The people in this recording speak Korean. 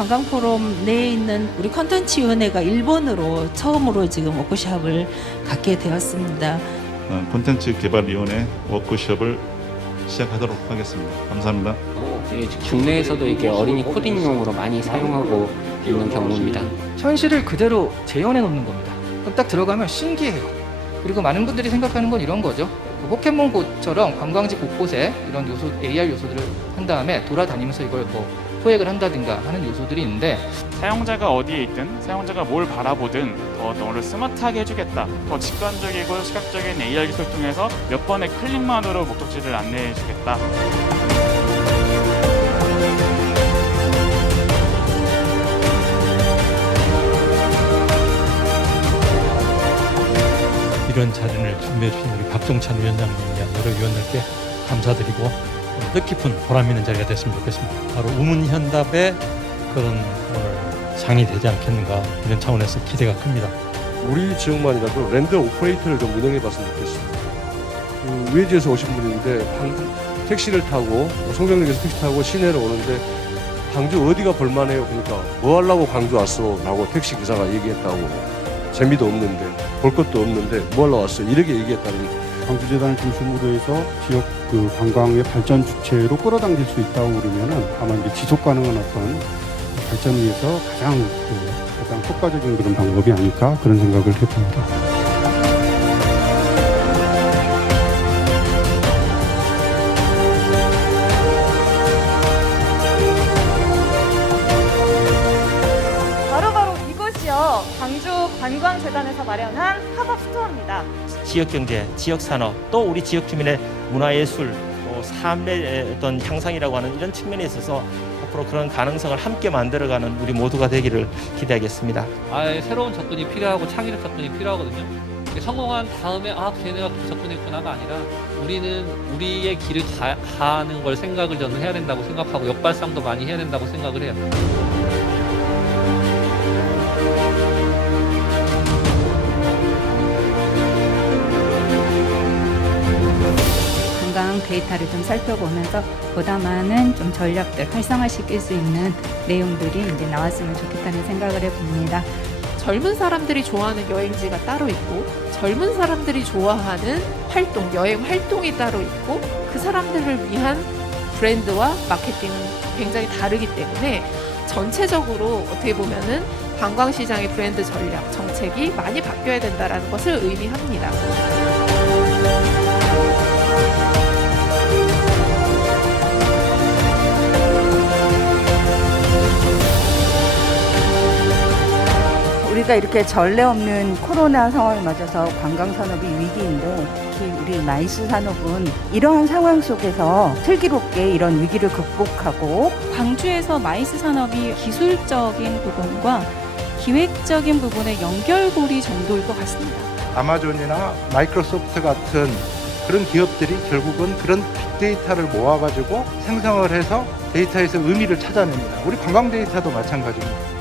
관광포럼 내에 있는 우리 컨텐츠위원회가 일본으로 처음으로 지금 워크숍을 갖게 되었습니다. 어, 콘텐츠 개발위원회 워크숍을 시작하도록 하겠습니다. 감사합니다. 예, 국내에서도 이게 어린이 코딩용으로 많이 사용하고 있는 경우입니다. 현실을 그대로 재현해 놓는 겁니다. 그럼 딱 들어가면 신기해요. 그리고 많은 분들이 생각하는 건 이런 거죠. 그 포켓몬고처럼 관광지 곳곳에 이런 요소, AR 요소들을 한 다음에 돌아다니면서 이걸 뭐 소액을 한다든가 하는 요소들이 있는데 사용자가 어디에 있든 사용자가 뭘 바라보든 더 너를 스마트하게 해주겠다. 더 직관적이고 시각적인 AR 기술을 통해서 몇 번의 클릭만으로 목적지를 안내해주겠다. 이런 자리를 준비해 주신 우리 박종찬 위원장님과 여러 위원들께 감사드리고 뜻깊은 보람 있는 자리가 됐으면 좋겠습니다. 바로 우문현답의 그런 상이 되지 않겠는가 이런 차원에서 기대가 큽니다. 우리 지역만이라도 랜드 오퍼레이터를 좀 운영해 봤으면 좋겠습니다. 그 외지에서 오신 분인데 방- 택시를 타고 송정역에서 택시 타고 시내로 오는데 광주 어디가 볼만해요? 그러니까 뭐 하려고 광주 왔어? 라고 택시 기사가 얘기했다고 재미도 없는데 볼 것도 없는데 뭐 하러 왔어? 이렇게 얘기했다는 광주재단을 중심으로 해서 지역 그 관광의 발전 주체로 끌어당길 수 있다고 그러면은 아마 이제 지속 가능한 어떤 발전을 위해서 가장 그 가장 효과적인 그런 방법이 아닐까 그런 생각을 해봅니다. 광주 관광재단에서 마련한 팝업 스토어입니다. 지역 경제, 지역 산업, 또 우리 지역 주민의 문화예술, 또 삶의 어떤 향상이라고 하는 이런 측면에 있어서 앞으로 그런 가능성을 함께 만들어가는 우리 모두가 되기를 기대하겠습니다. 아예 새로운 접근이 필요하고 창의적 접근이 필요하거든요. 성공한 다음에 아 걔네가 그렇게 접근했구나가 아니라 우리는 우리의 길을 가, 가는 걸 생각을 저는 해야 된다고 생각하고 역발상도 많이 해야 된다고 생각을 해요. 데이터를 좀 살펴보면서 보다 많은 좀 전략들 활성화시킬 수 있는 내용들이 이제 나왔으면 좋겠다는 생각을 해봅니다. 젊은 사람들이 좋아하는 여행지가 따로 있고 젊은 사람들이 좋아하는 활동, 여행 활동이 따로 있고 그 사람들을 위한 브랜드와 마케팅은 굉장히 다르기 때문에 전체적으로 어떻게 보면은 관광시장의 브랜드 전략, 정책이 많이 바뀌어야 된다라는 것을 의미합니다. 우리가 이렇게 전례 없는 코로나 상황을 맞아서 관광 산업이 위기인데 특히 우리 마이스 산업은 이러한 상황 속에서 슬기롭게 이런 위기를 극복하고 광주에서 마이스 산업이 기술적인 부분과 기획적인 부분의 연결고리 정도일 것 같습니다. 아마존이나 마이크로소프트 같은 그런 기업들이 결국은 그런 빅데이터를 모아가지고 생성을 해서 데이터에서 의미를 찾아냅니다. 우리 관광 데이터도 마찬가지입니다.